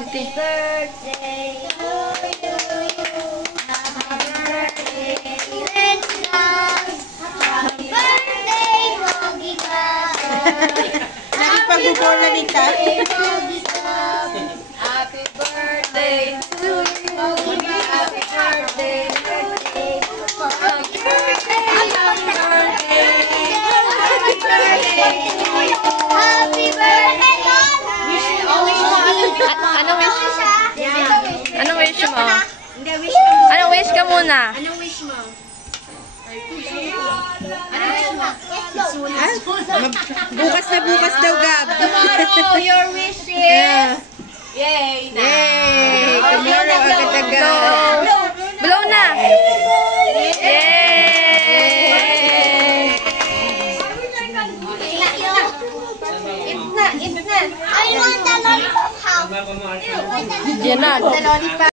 Happy birthday to you. Happy birthday, Lexus. Happy birthday, Pogi Club. Pag-bola ni Kat. Happy birthday to you. Happy birthday, birthday. Happy birthday, happy birthday. Happy birthday to you. Happy birthday, Anong wish mo? Hindi, wish ka muna. Anong wish ka muna? Anong wish mo? Anong wish mo? Bukas na bukas daw, Gab. Tomorrow, your wish is... Yay! Na! Yay! Tomorrow, agad-agad. Blow na! Yay! Eat na! I want the lollipop house. Diyan na. The lollipop.